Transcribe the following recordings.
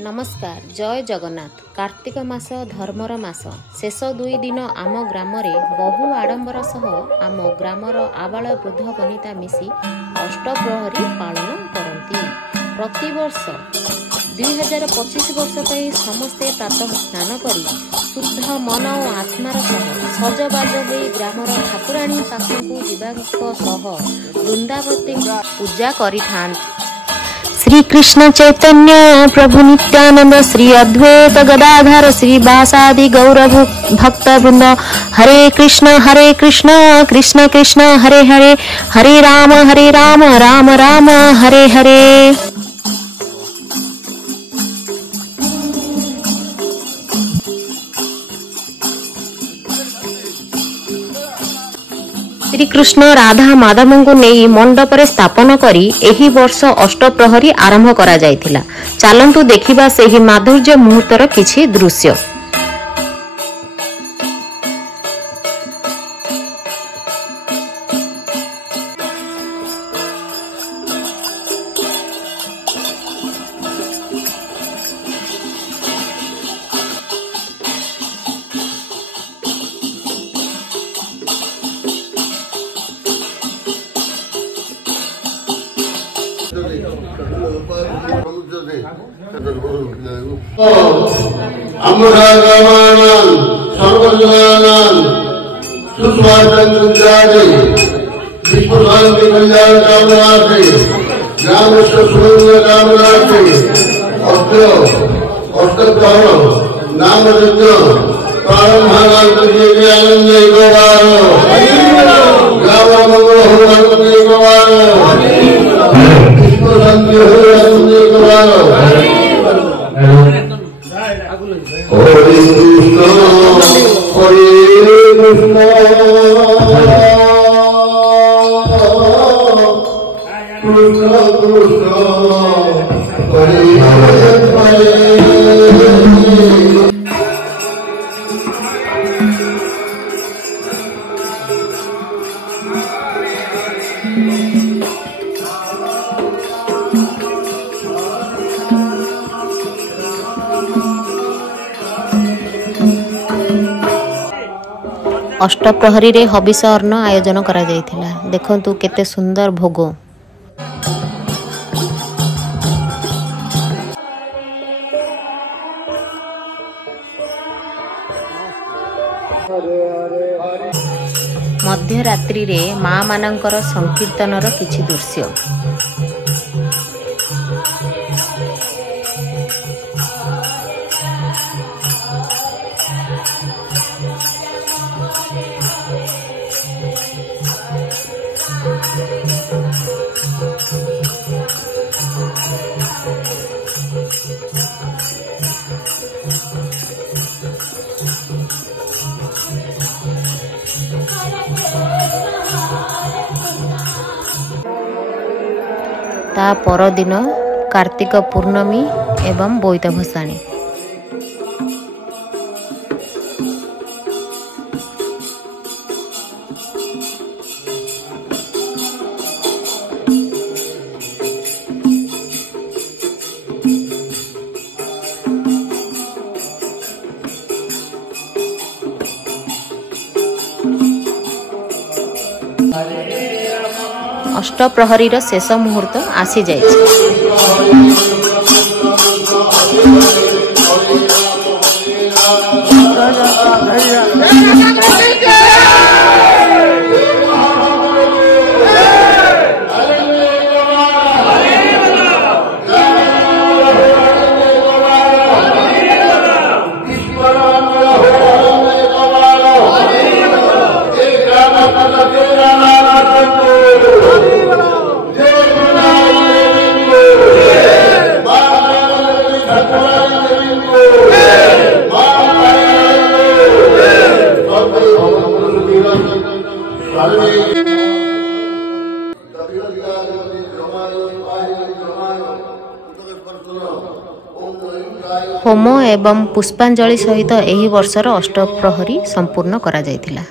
नमस्कार जय जगन्नाथ। कार्तिक मास धर्मर मास शेष 2 दिन आम ग्राम बहु आडंबर सह आम ग्रामर आबाल वृद्ध वनिता मिसी अष्टप्रहरी पालन करती। प्रतिवर्ष 2025 वर्ष पर समस्ते प्रातः स्नान करी शुद्ध मन और आत्मार सह सजबाज हो ग्रामर ठाकुराणी पाखकू जीवा वृंदावती पूजा करिथांत। श्री कृष्ण चैतन्य प्रभु नित्यानंद श्री अद्वैत गदाधर श्री वासादि गौर भक्त वृंद हरे कृष्ण कृष्ण कृष्ण हरे हरे हरे राम राम राम हरे हरे। श्री कृष्ण राधा माधव को नहीं मंडप रे स्थापन करी एही वर्ष अष्टप्रहरी आरंभ करा जायथिला। चालंतु देखिबा सेही माधुर्य मुहूर्तर किछि दृश्य। अष्टप्रहरी रे हविष अन्न आयोजन करा जायथिला। देखंतु केते सुंदर भोग। मध्यरात्रि रे मां मानकर संकीर्तनर किछि दृश्य। ता परदिन कार्तिक पूर्णमी एवं बोईत भसाणी। अष्टप्रहरीर शेष मुहूर्त आसी जाइछि। होम एवं पुष्पांजलि सहित एही वर्षर अष्टप्रहरी संपूर्ण करा जायथिला।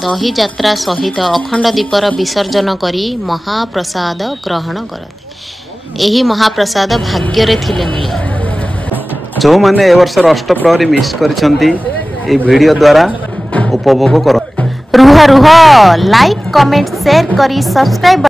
दही यात्रा सहित अखंड दीपर विसर्जन करी महाप्रसाद ग्रहण करते। एही महाप्रसाद भाग्य थिले मिले। जो माने ए वर्ष अष्टप्रहरी मिस करिसंती ए वीडियो द्वारा उपभोग कर। रुह लाइक कमेंट शेयर करी सब्सक्राइब